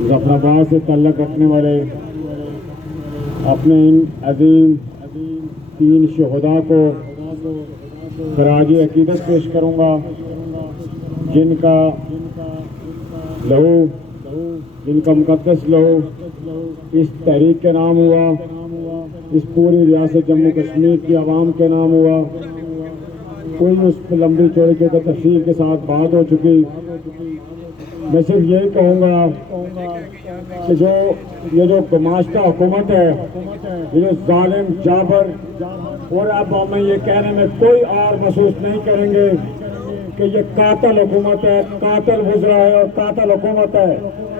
जफराबाद से तल्लक रखने वाले अपने इन अजीम 3 शहदा को खराज अकीदत पेश करूँगा, जिनका लहू, जिनका मुकद्दस लहू इस तहरीक के नाम हुआ, इस पूरी रियासत जम्मू कश्मीर की आवाम के नाम हुआ। कोई उस पर लंबी चौड़ी के तफसील के साथ बात हो चुकी। मैं सिर्फ यही कहूँगा कि ये जो गुमाश्ता हुकूमत है, ये जो जालिम जाबर, और अब हमें ये कहने में कोई और महसूस नहीं करेंगे कि ये कातल हुकूमत है, कातल वज़रा है और कातल हुकूमत है।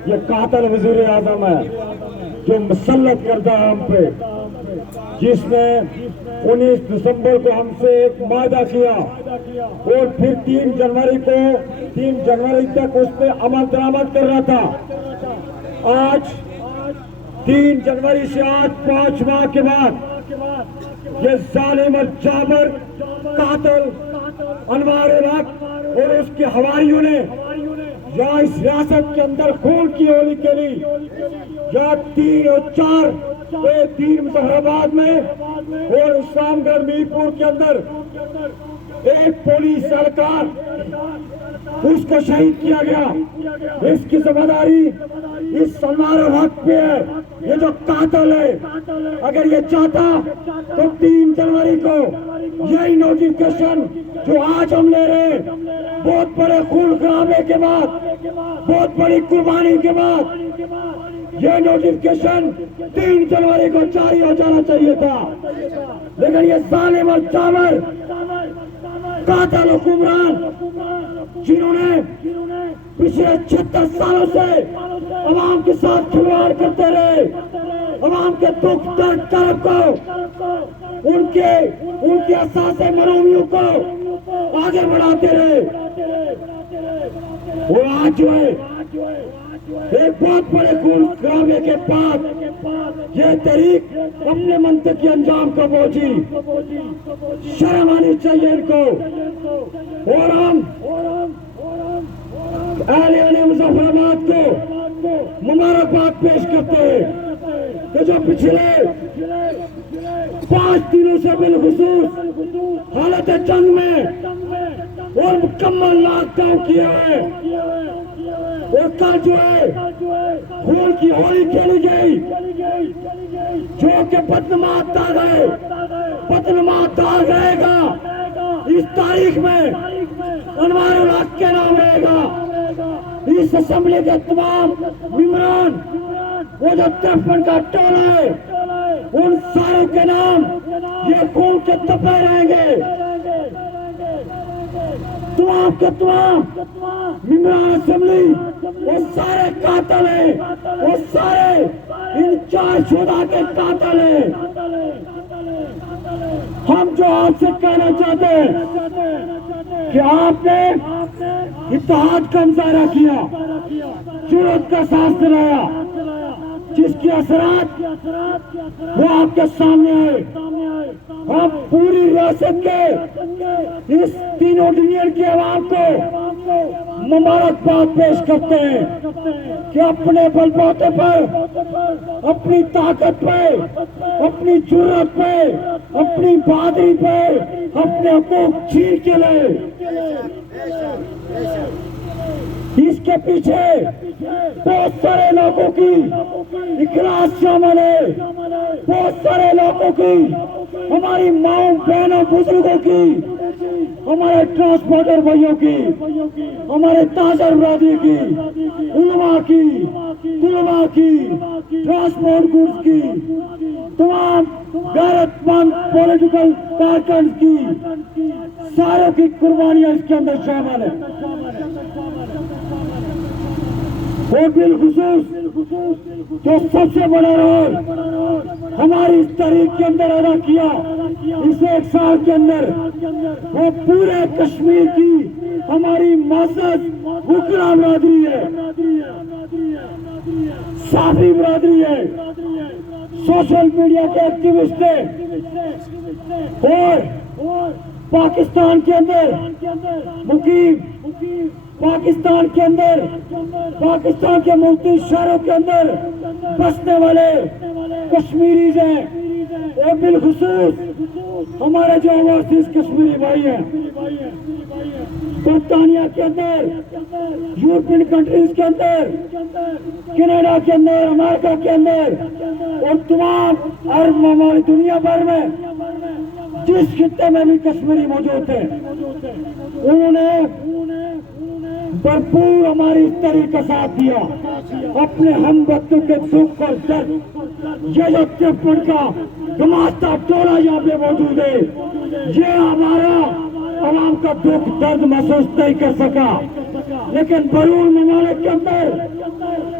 ये कातल वज़ीर आज़म है जो मुसल्लत करता है हम पे, जिसने 19 दिसंबर को हमसे एक वादा किया और फिर 3 जनवरी तक उस पर अमल दरामद कर रहा था। आज 3 जनवरी से आज 5 माह के बाद ये जालिम और जाबर कातल अनवार हक और उसके हवारियों ने या इस रियासत के अंदर खून की होली खेली, या 3 और 4 3 मुजफ्फराबाद में और इस्लामगढ़ मीरपुर के अंदर एक पुलिस सरकार उसको शहीद किया गया। इसकी जिम्मेदारी इस सलमान हक पे है। ये जो कातल है, अगर ये चाहता तो 3 जनवरी को यही नोटिफिकेशन जो आज हम ले रहे हैं, बहुत बड़े खून खराबे के बाद, बहुत बड़ी कुर्बानी के बाद, ये नोटिफिकेशन 3 जनवरी को जारी हो जाना चाहिए था। लेकिन ये जालिम और जाबर कातल हुक्मरान, जिन्होंने पिछले 76 सालों से अवाम के साथ खिलवाड़ करते रहे, अवाम के दुख दर्द कर्ब को, उनके असासे मरोमियों को आगे बढ़ाते रहे। और आज जो है एक बहुत बड़े खून खराबे के बाद ये तहरीक अपने मंतक के अंजाम को पहुंची। शर्म आनी चाहिए इनको। और हम अहले मुजफ्फराबाद को मुबारकबाद पेश करते हैं कि जो पिछले 5 दिनों से बिलखुसूस हालत जंग में और मुकम्मल लॉकडाउन किया है, और कल जो है खून की होली खेली गई, जो कि बदनमात दाग रहेगा इस तारीख में, अनवार हक के नाम रहेगा। इस असेंबली के तमाम मेंबरान, वो जो 53 का टोला है, उन सारों के नाम ये खून के तपे रहेंगे। तमाम के तमाम मेंबरान असेंबली वो सारे कातल हैं, वो सारे इन 4 शुदा के कातल हैं। हम जो आपसे कहना चाहते हैं कि आपने इत्तेहाद का मुजाहरा किया, जुर्रत का सांस दिलाया, जिसके असरात वो आपके सामने आए। हम पूरी रियासत के इस तीनों डिवीजन के अवाम को मुबारकबाद पेश करते हैं कि अपने बलबूते पर, अपनी ताकत पे, अपनी जुर्रत पे, अपनी बहादुरी पे अपने हकूक छीन के ले। इसके पीछे बहुत सारे लोगों की इखलास शामिल है, बहुत सारे लोगों की, हमारी माओ बहनों बुजुर्गों की, हमारे ट्रांसपोर्टर भाइयों की, हमारे ताजर बरादरी की, उलमा की, तुलमा की, ट्रांसपोर्ट गुड्स की, तमाम गैरतमंद पॉलिटिकल कारकन की, सारों की कुर्बानियां इसके अंदर शामिल है। और बिलखुसूस जो सबसे बड़ा रोल हमारी इस तारीख के अंदर अदा किया इस 1 साल के अंदर, वो पूरे कश्मीर की हमारी मज़हब हुक्रा बरादरी है, साफी बरादरी है, सोशल मीडिया के एक्टिविस्ट है, और पाकिस्तान के अंदर मुकीम पाकिस्तान के अंदर, पाकिस्तान के मुख्तलिफ शहरों के अंदर बसने वाले कश्मीरीज हैं और बिलखुसूस हमारे जो ओवरसीज कश्मीरी भाई हैं, बरतानिया के अंदर, यूरोपियन कंट्रीज के अंदर, कनाडा के अंदर, अमेरिका के अंदर और तमाम अरब ममालिक दुनिया भर में जिस खित्ते में भी कश्मीरी मौजूद थे, उन्होंने भरपूर हमारी इस तहरीक का साथ दिया। अपने हम बच्चों के दुख और दर्द, ये जो तिरपन का गमास्ता टोला यहाँ पे मौजूद है, ये हमारा आवाम का दुख दर्द महसूस नहीं कर सका, लेकिन बरूर ममालिक के अंदर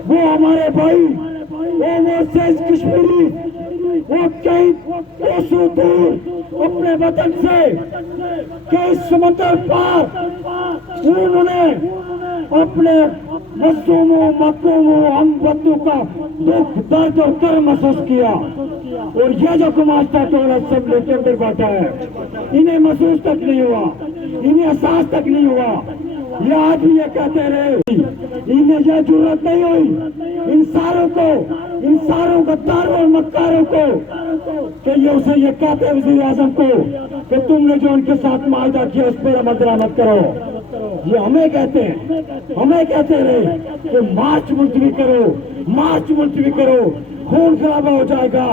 वो हमारे भाई वो सेज कश्मीरी वो कई कोसों दूर अपने वतन से कई समुद्र पार उन्होंने अपने मजलूमों मकूमों हम बच्चों का दुख दर्द और कर्म महसूस किया। और ये जो गुमाश्ता टोला सब लेके अंदर बैठा है, इन्हें महसूस तक नहीं हुआ, इन्हें एहसास तक नहीं हुआ। ये आज भी ये कहते रहे, इन्हें यह जरूरत नहीं हुई इन सारों गद्दारों और मक्कारों को कि ये उसे ये कहते वज़ीर आज़म को कि तुमने जो उनके साथ माहिदा किया उस पर अमल दरामद करो। ये हमें कहते रहे कि मार्च मुलतवी करो, खून खराब हो जाएगा,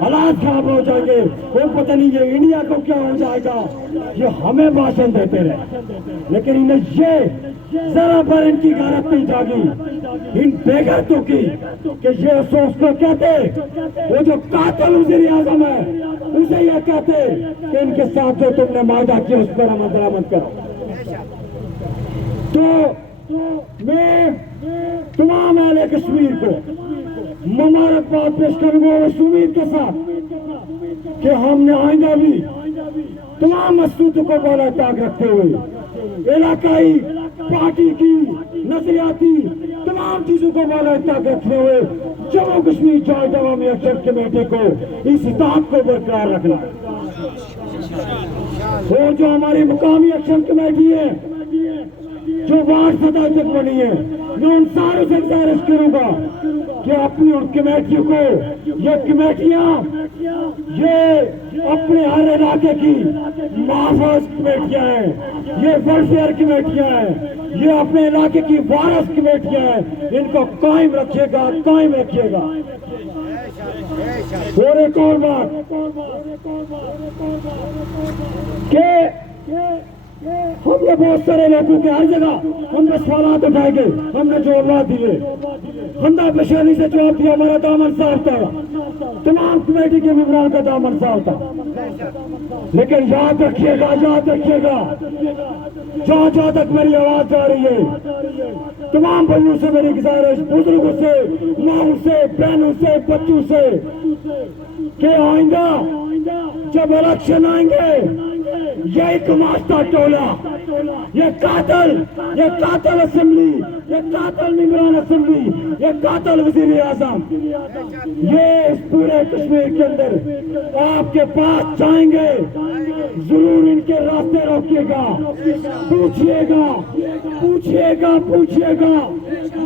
हालात खराब हो जाएंगे और पता नहीं ये इंडिया को क्या हो जाएगा। ये हमें भाषण देते रहे, लेकिन इन्हें ये जरा पर इनकी गैरत नहीं जागी इन बेगैरतों की कि ये अफसोस को कहते, वो जो कातिल वज़ीर आज़म है उसे ये कहते कि इनके साथ जो तुमने माहिदा किया उस पर अमल दरामद करो। तो मैं तमाम अहले कश्मीर को मुबारकबाद पेश करूंगा इस उम्मीद के साथ कि हमने आइंदा भी तमाम मसरूतों को बाला ताक रखते हुए इलाकाई पार्टी की नजरियाती तमाम चीजों को बाला ताक रखते हुए जम्मू कश्मीर जॉइंट अवामी एक्शन कमेटी को इस इत्तेहाद को बरकरार रखना। और जो हमारी मुकामी एक्शन कमेटी है जो वार्ड सतह तक बनी है, मैं उन सारों से गुजारिश करूंगा कि अपनी उन कमेटियों को, ये कमेटियां ये अपने हर इलाके की महफूज कमेटियां हैं, ये वेलफेयर कमेटियां हैं, ये अपने इलाके की वारस कमेटियां हैं, इनको कायम रखिएगा। और एक और बात कि हमने बहुत सारे लोगों के हर जगह हमने सवाल उठाएंगे, हमने जवाब दिए, खंदा पेशानी से जवाब दिया, हमारा दामन साफ था, तमाम कमेटी के मेंबरान का दामन साफ था। लेकिन याद रखिएगा जहाँ तक मेरी आवाज जा रही है, तमाम भाइयों से मेरी गुजारिश, बुजुर्गों से, माओ से, बहनों से, बच्चों से कि आइंदा जब इलेक्शन आएंगे यही गुमास्ता टोला, ये कातिल असेंबली, ये कातिल निगरान असेंबली, ये कातिल वज़ीर आज़म, ये इस पूरे कश्मीर के अंदर आपके पास जाएंगे, जरूर इनके रास्ते रोकिएगा, पूछिएगा,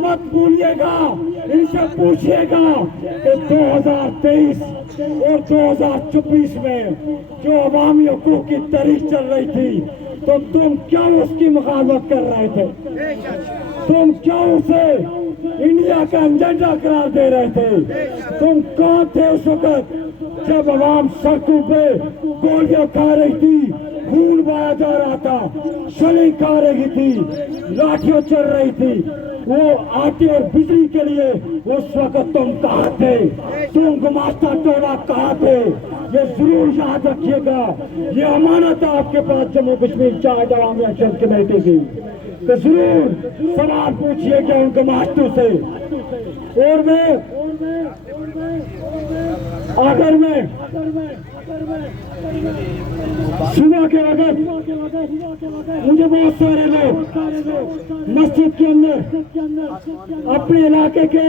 मत भूलिएगा, इनसे पूछिएगा कि 2023 और 2024 में जो अवामी हकूक़ की तहरीक चल रही थी, तो तुम क्यों उसकी मुखालफत कर रहे थे? तुम क्यों उसे इंडिया का एजेंडा करार दे रहे थे? तुम कौन थे उस वक्त जब अवाम सड़कों पे गोलियां खा रही थी, खून बहाया जा रहा था, शली खा रही थी, लाठियां चल रही थी, वो आटे और बिजली के लिए उस वक्त तुम कहाँ थे? तुम गुमास्ता टोला कहाँ थे? ये जरूर याद रखिएगा। ये अमानत है आपके पास जम्मू कश्मीर जॉइंट अवामी एक्शन कमेटी की, तो जरूर सवाल पूछिएगा उन गुमास्तों से। और मैं आगर में सुबह के वक्त मुझे बहुत सारे लोग मस्जिद के अंदर अपने इलाके के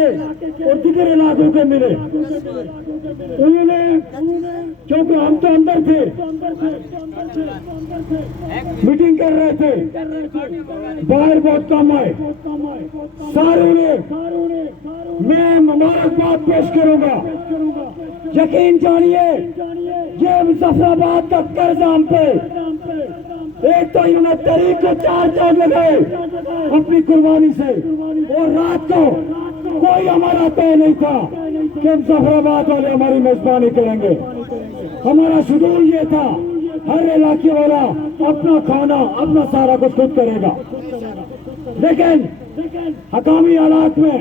और दिगर इलाकों के मिले। उन्होंने, क्योंकि हम तो अंदर थे, मीटिंग कर रहे थे, बाहर बहुत कम आए, सारों ने मैं मुबारकबाद पेश करूंगा। यकीन जानिए, ये मुजफ्फराबाद का कर्ज हम पे, एक तो इन्होंने तहरीक को 4 चौक लगाए अपनी कुर्बानी से, और रात को कोई हमारा तय नहीं था कि मुजफ्फराबाद वाले हमारी मेजबानी करेंगे। हमारा शेड्यूल ये था, हर इलाके वाला अपना खाना, अपना सारा कुछ खुद करेगा। लेकिन हकामी हालात में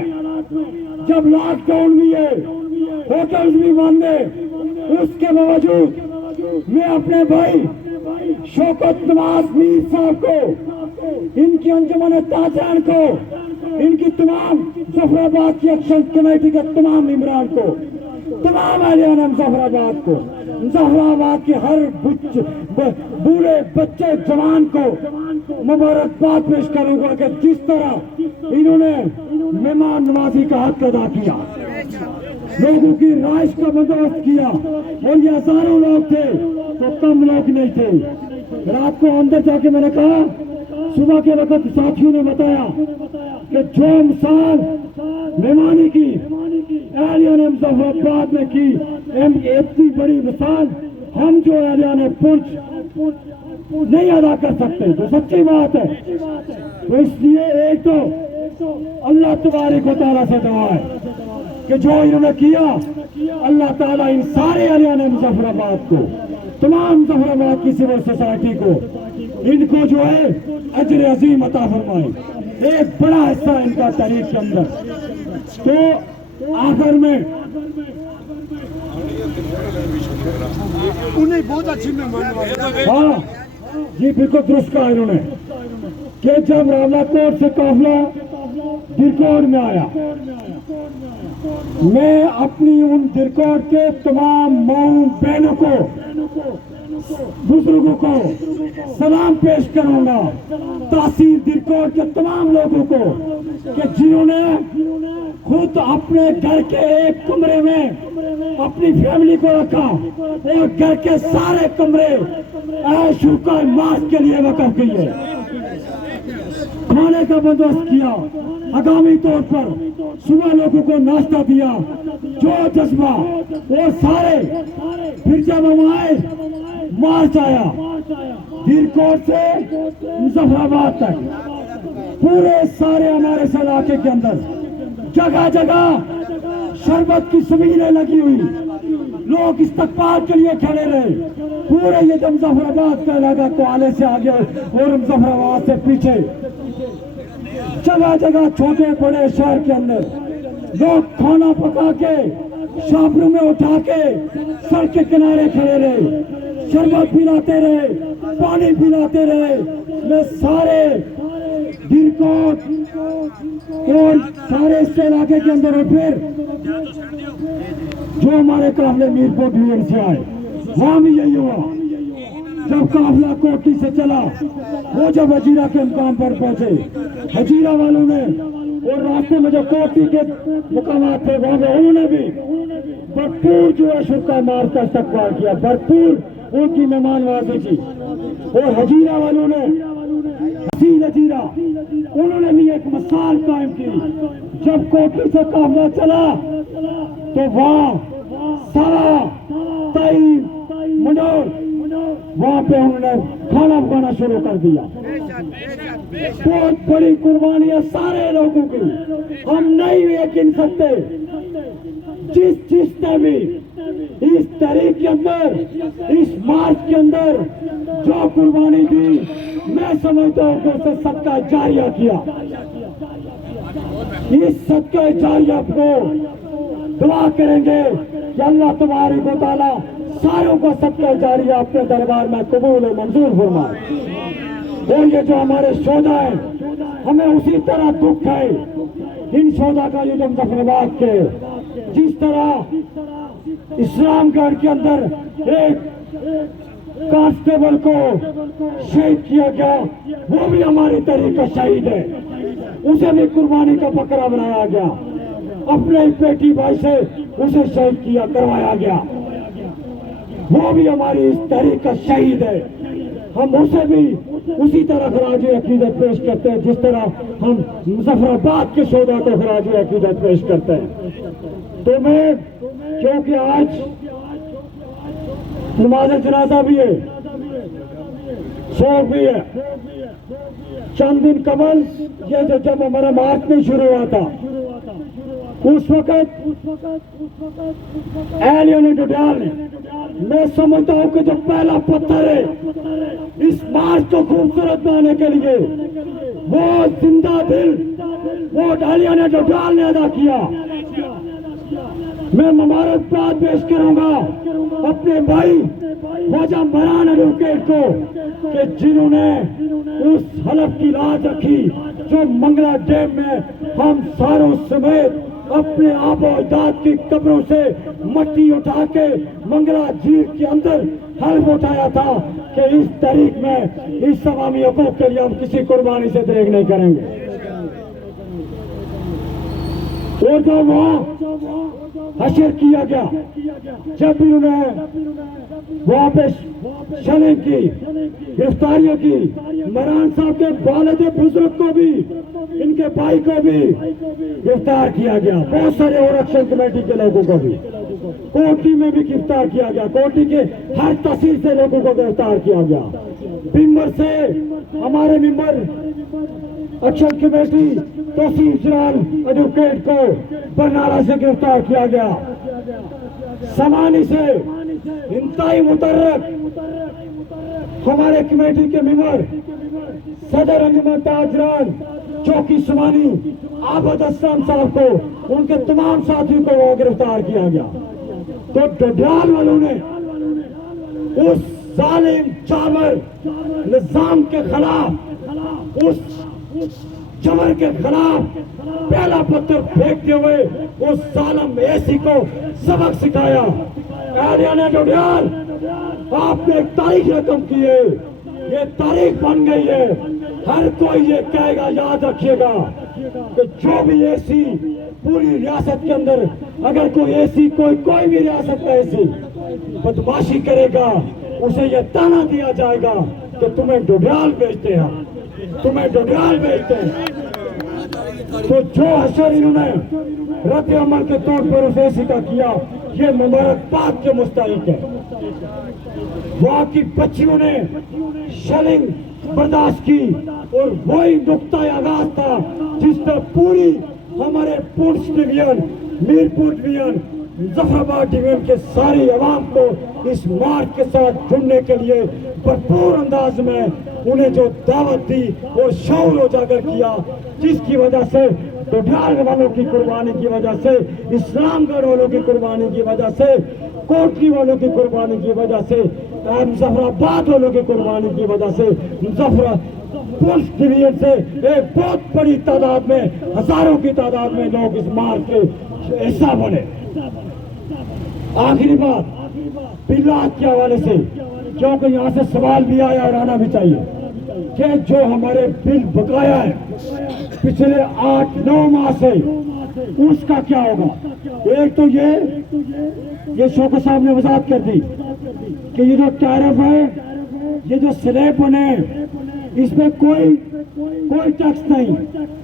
जब लॉकडाउन भी है, होटल्स भी बंद है, उसके बावजूद मैं अपने भाई शौकत नवाज मीर साहब को, इनकी अंजुमन ताजरान को, इनकी तमाम मुजफ्फराबाद की एक्शन कमेटी के तमाम इमरान को, तमाम अहलियान मुजफ्फराबाद को, मुजफ्फराबाद के हर बूढ़े बच्चे जवान को मुबारकबाद पेश करूंगा कि जिस तरह इन्होंने मेहमान नवाजी का हक अदा किया, लोगों की राइश का बंदोबस्त किया, और ये हजारों लोग थे तो कम लोग नहीं थे। रात को अंदर जाके मैंने कहा, सुबह के वक्त साथियों ने बताया कि जो मिसाल मेहमानी की एहलिया ने मुजफ्फराबाद में की, इतनी बड़ी मिसाल हम जो एहलिया ने पुंछ नहीं अदा कर सकते, तो सच्ची बात है। तो इसलिए एक तो अल्लाह तबारक व तआला से दुआ है कि जो इन्होंने किया, अल्लाह ताला इन सारे एहलिया ने मुजफ्फराबाद को, तमाम मुजफ्फराबाद की सिविल सोसाइटी को, इनको जो है अजर अजीम अता फरमाए। एक बड़ा हिस्सा इनका तहरीक के अंदर। तो आखिर में उन्हें बहुत अच्छी मेहमान, हाँ जी बिल्कुल दुरुस्त कहा इन्होंने कि जब रावलाकोट से काफिला दिरकोट में आया, मैं अपनी उन दिरकोट के तमाम माओ बहनों को, बुजुर्गों को सलाम पेश करूंगा, तहसील दिरकोट के तमाम लोगों को कि जिन्होंने खुद अपने घर के एक कमरे में अपनी फैमिली को रखा और घर के सारे कमरे शुक्र मास के लिए वक़्फ़ किए, खाने का बंदोबस्त किया, आगामी तौर पर सुबह लोगों को नाश्ता दिया, जो जज्बा, और सारे फिर जब हम आए, मार्च आया दिरकोट से मुजफ्फराबाद तक, पूरे सारे हमारे इलाके के अंदर जगह जगह शरबत की सबीलें लगी हुई, लोग इस्तकबाल के लिए खड़े रहे। पूरे ये जो मुजफ्फराबाद का इलाका कोहाले से आगे और मुजफ्फराबाद से पीछे, जगह जगह छोटे बड़े शहर के अंदर लोग खाना पका के शाबरू में उठा के सड़क के किनारे खड़े रहे, शरबत पिलाते रहे, पानी पिलाते रहे। मैं सारे दिरकोट और सारे इस इलाके के अंदर, और फिर जो हमारे काफिले मीरपुर डिवीजन से आए, वहां भी यही हुआ। जब काफिला कोटी से चला, वो जब हजीरा के मुकाम पर पहुंचे, हजीरा वालों ने और रास्ते में जो कोटी के मुकाम थे वहां पे उन्होंने भी भरपूर जो है शुक्र मार का इस्तकबाल किया, भरपूर उनकी मेहमान नवाजी की। और हजीरा वालों ने, हसीन हजीरा, उन्होंने भी एक मिसाल कायम की। जब कोटी से काफिला चला तो वहां सारा ताइब मंडोर, वहां पे उन्होंने खाना पकाना शुरू कर दिया। बहुत बड़ी कुर्बानी है सारे लोगों की, हम नहीं भी गिन सकते। जिसने भी इस तहरीक के अंदर, इस मार्च के अंदर जो कुर्बानी दी, मैं समझता हूं कि उसे सदका जारिया किया। इस सदका जारिया को दुआ करेंगे कि अल्लाह तुम्हारी को ताला सारों को सदका जारिया अपने दरबार में कबूल और मंजूर फरमाए। और ये जो हमारे शोधा है, हमें उसी तरह दुख है इन शोधा का, ये जो मुजफ्फराबाद के जिस तरह इस्लामगढ़ के अंदर एक कांस्टेबल को शहीद किया गया, वो भी हमारी तहरीक का शहीद है, उसे भी कुर्बानी का बकरा बनाया गया, अपने बेटी भाई से उसे शहीद किया करवाया गया, वो भी हमारी इस तहरीक का शहीद है। हम उसे भी उसी तरह खराज अकीदत पेश करते हैं जिस तरह हम मुजफ्फराबाद के शोधा को खराज अकीदत पेश करते हैं। तो मैं, क्योंकि आज नमाज जनाजा भी है, शोक भी है, चंद दिन कबल ये जब हमारा मार्च में शुरू हुआ था, उस वक्त एलियन डोडाल ने, मैं समझता हूं कि जो पहला पत्थर है इस मार्च को खूबसूरत बनाने के लिए, वो जिंदा दिल वो एलियन डोडाल ने अदा किया। मैं मुबारकबाद पेश करूंगा अपने भाई ख्वाजा मरान एडवोकेट को कि जिन्होंने उस हलफ की लाज रखी जो मंगला डैम में हम सारों समेत अपने आबो अजदाद की कब्रों से मट्टी उठा के मंगला झील के अंदर हल्फ उठाया था कि इस तारीख में इस अवामी हकूक के लिए हम किसी कुर्बानी से दरेग नहीं करेंगे। और जो वहाँ हशर किया गया, जब भी उन्हें वहाँ पे शलिंग की, गिरफ्तारियों की, मरान साहब के वालिद बुजुर्ग को भी, इनके भाई को भी गिरफ्तार किया गया, बहुत सारे और एक्शन कमेटी के लोगों को भी कोटी में भी गिरफ्तार किया गया, कोटी के हर तहसील से लोगों को गिरफ्तार किया गया। बिम्बर से हमारे मेंबर एक्शन कमेटी तहसील जलाल एडवोकेट को बरनाला से गिरफ्तार किया गया। समानी से इंतहाई मुतर्रक हमारे कमेटी के मेंबर सदर अंजुमन ताजरान चौकी समानी आबद असलम साहब को, उनके तमाम साथियों को वो गिरफ्तार किया गया। तो डोडाल वालों ने उस जालिम चावर निजाम के खिलाफ, उस जबर के खिलाफ पहला पत्थर फेंकते हुए उस जालिम एसी को सबक सिखाया। एलियन डोडाल, आपने एक तारीख रकम की है, ये तारीख बन गई है। हर कोई ये कहेगा, याद रखिएगा कि जो भी एसी पूरी रियासत के अंदर, अगर कोई एसी कोई भी रियासत का एसी बदमाशी करेगा, उसे ये ताना दिया जाएगा कि तुम्हें डोडाल बेचते हैं, तुम्हें डोडाल बेचते हैं। तो जो असर इन्होंने रद्द अमल के तौर पर उस एसी का किया, ये मुबारकबाद के मुस्तहिक है। वहाँ की बच्चियों ने शलिंग बर्दाश्त की और वही नुक्ता आगाज था जिसने पूरी हमारे Poonch division, Mirpur division, Muzaffarabad division के सारी आवाम को इस मार्च के साथ जुड़ने के लिए भरपूर अंदाज में उन्हें जो दावत दी और शौर उजागर किया, जिसकी वजह से डोडाल वालों की कुर्बानी की वजह से, इस्लामगढ़ वालों की कुर्बानी की वजह से, कोटली वालों की कुर्बानी की वजह से, मुजफ्फराबाद वालों की कुर्बानी की वजह से, पुलिस डिवीजन से एक बहुत बड़ी तादाद में, हजारों की तादाद में लोग इस मार्च के हिस्सा बने। आखिरी बात बिलात के हवाले से, क्योंकि यहाँ से सवाल भी आया और आना भी चाहिए कि जो हमारे बिल बकाया है पिछले 8-9 माह से, उसका क्या होगा। एक तो ये शौकत साहब ने वजाहत कर दी कि ये जो टैरिफ है, ये जो स्लैब बने, इसमें कोई टैक्स नहीं,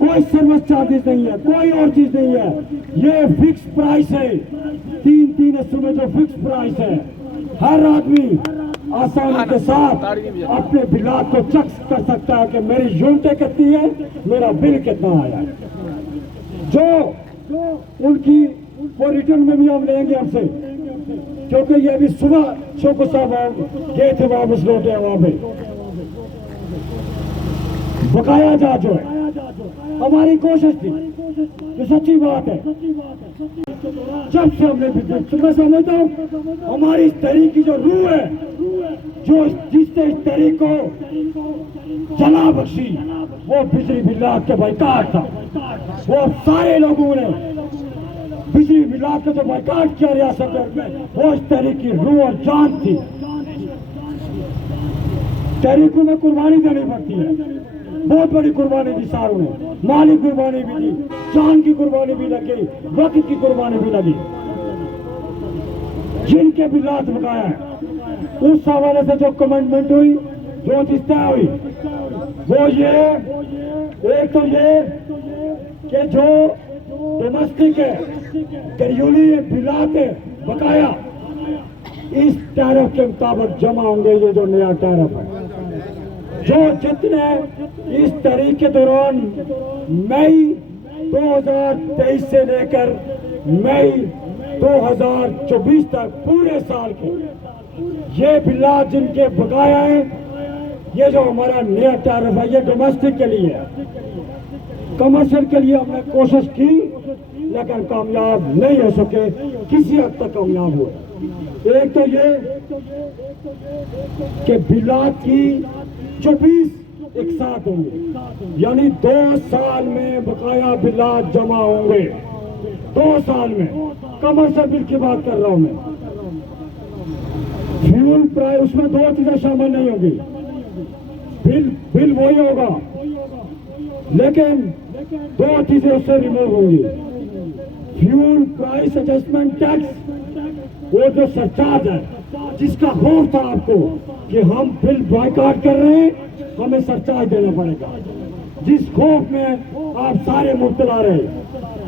कोई सर्विस चार्जेस नहीं है, कोई और चीज नहीं है, ये फिक्स प्राइस है। 3 हिस्सों में जो फिक्स प्राइस है, हर आदमी आसानी के साथ अपने बिलात को चेक कर सकता है कि मेरी यूनिटें कितनी है, मेरा बिल कितना आया है। जो उनकी वो रिटर्न में भी हम लेंगे हमसे, क्योंकि ये भी सुबह शौकत साहब गए थे, वापस लौटे वहां पे। बकाया जा जो है, हमारी कोशिश थी, तो सच्ची बात है, जब से हमने मैं समझता हूँ हमारी इस तहरीक की जो रूह है, जो जिसने इस तहरीक को जला बख्शी, वो बिजली बिलात के बाइकाट था। वो सारे लोगों ने बिजली बिलात को जो बाइकाट किया रियासत में, वो इस तहरीक की रूह और जान थी। तहरीकों में कुर्बानी देनी पड़ती है, बहुत बड़ी कुर्बानी दी सारों ने, माली कुर्बानी भी दी, जान की कुर्बानी भी लगी, वक्त की कुर्बानी भी लगी। जिनके बिलात बकाया है, उस हवाले से जो कमेंटमेंट हुई, जो चीज तय हुई, वो ये, एक तो ये कि जो डोमेस्टिक है, करियोली बिलात है बकाया, इस टैरिफ के मुताबिक जमा होंगे। ये जो नया टैरिफ है, जो जितने इस तहरीक के दौरान मई 2023 से लेकर मई 2024 तक पूरे साल के ये बिल्ला जिनके बकाया है, ये जो हमारा नया टैरिफ है, ये डोमेस्टिक के लिए है। कमर्शियल के लिए हमने कोशिश की लेकिन कामयाब नहीं हो सके, किसी हद तक कामयाब हुए। एक तो ये कि बिलात की 24 एक साथ होंगे, यानी 2 साल में बकाया बिलात जमा होंगे, 2 साल में। कमर्शियल बिल की बात कर रहा हूं मैं। फ्यूल प्राइस, उसमें 2 चीजें शामिल नहीं होगी, बिल वही होगा लेकिन 2 चीजें उससे रिमूव होंगी। फ्यूल प्राइस एडजस्टमेंट टैक्स, वो जो सरचार्ज है जिसका खौफ था आपको कि हम बिल बॉयकॉट कर रहे हैं, हमें सरचार्ज देना पड़ेगा, जिस खौफ में आप सारे मुब्तला रहे,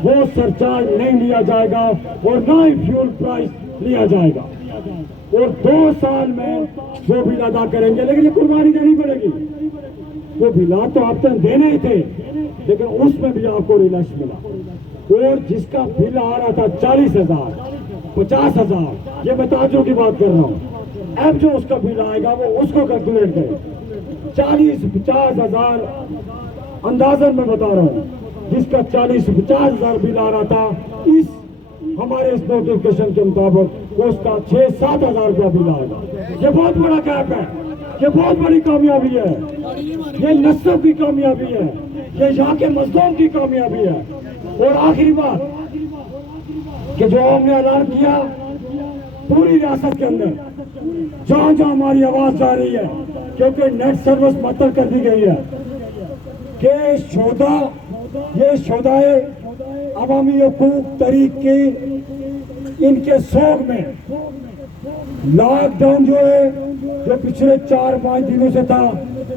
वो सरचार्ज नहीं लिया जाएगा और ना ही फ्यूल प्राइस लिया जाएगा। और 2 साल में वो बिल अदा करेंगे, लेकिन ये कुर्बानी देनी पड़ेगी। वो बिला तो आप तक देने ही थे, लेकिन उसमें भी आपको रिलैक्स मिला। और जिसका बिल आ रहा था 40,000, 50,000, ये मैं ताजुब की बात कर रहा हूँ, अब जो उसका बिल आएगा वो उसको कैलकुलेट करें। 40-50,000 अंदाजन में बता रहा हूँ, जिसका 40-50,000 बिल आ रहा था, इस हमारे इस नोटिफिकेशन के मुताबिक उसका 6-7,000 रुपया बिल आएगा। ये बहुत बड़ा गैप है, ये बहुत बड़ी कामयाबी है, ये नस्ल की कामयाबी है, ये यहाँ के मजदूरों की कामयाबी है। और आखिरी बात कि जो हमने ऐलान किया पूरी रियासत के अंदर जहाँ जहाँ हमारी आवाज जा रही है, क्योंकि नेट सर्विस मअतल कर दी गई है कि शोधाए अवामी हकूक तहरीक की इनके सोग में लॉकडाउन जो है, जो पिछले 4-5 दिनों से था,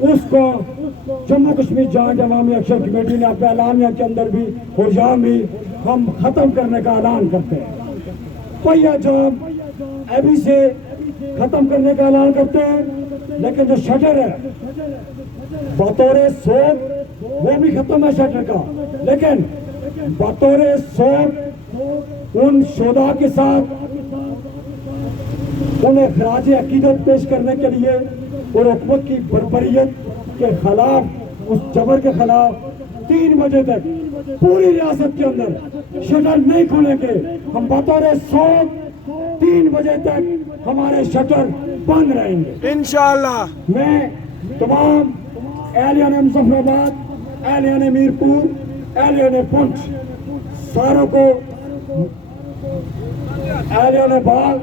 उसको जम्मू कश्मीर जॉइंट अवामी एक्शन कमेटी ने अपने ऐलानिया के अंदर भी और यहाँ भी हम खत्म करने का ऐलान करते हैं। पहिया जाम अभी से खत्म करने का ऐलान करते हैं, लेकिन जो शटर है बतौर सोग वो भी खत्म है शटर का, लेकिन बतौर सोग उन शोधा के साथ उन्हें खराज अकीदत पेश करने के लिए और हुकूमत की बर्बरियत के खिलाफ, उस जबर के खिलाफ 3 बजे तक पूरी रियासत के अंदर शटर नहीं खोलेंगे। हम बतौर सोग 3 बजे तक हमारे शटर बंद रहेंगे इंशाअल्लाह। मैं तमाम एहलियान मुजफ्फराबाद, एहलियान मीरपुर, एहलियान पुंछ, सारों को, एहलियान बाग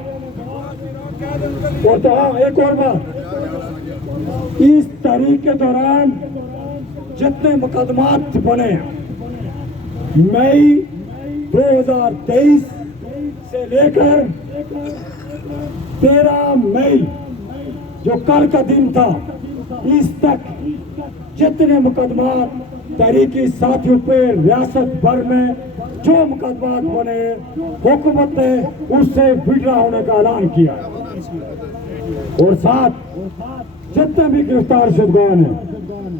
और तो हाँ, एक और बात, इस तारीख के दौरान जितने मुकदमात बने मई 2023 से लेकर 13 मई जो कल का दिन था, इस तक जितने मुकदमात तहरीकी साथियों पे रियासत भर में जो मुकदमात बने, हुकूमत ने उससे विड्रा होने का ऐलान किया। और साथ जितने भी गिरफ्तार शुदगान हैं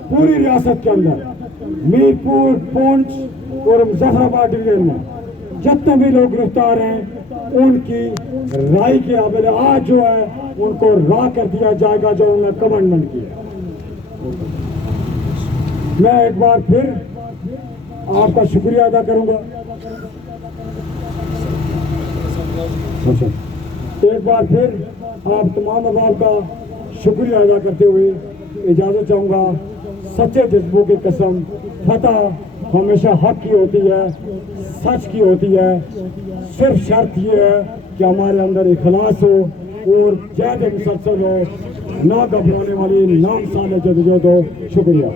पूरी रियासत के अंदर, मीरपुर, पुंछ और मुजफ्फराबाद डिवीजन में जितने भी लोग गिरफ्तार हैं, उनकी राय के काबिल आज जो है उनको राह कर दिया जाएगा जो उन्होंने कमेंटमेंट किया। मैं एक बार फिर आपका शुक्रिया अदा करूंगा। एक बार फिर आप तमाम अहबाब का शुक्रिया अदा करते हुए इजाजत चाहूंगा। सच्चे जज्बों की कसम, फतह हमेशा हक की होती है। सच की होती है। सिर्फ शर्त ये है कि हमारे अंदर इखलास हो और जहद मुसलसल हो, ना घबराने वाली, ना साले जदोजहद हो। शुक्रिया।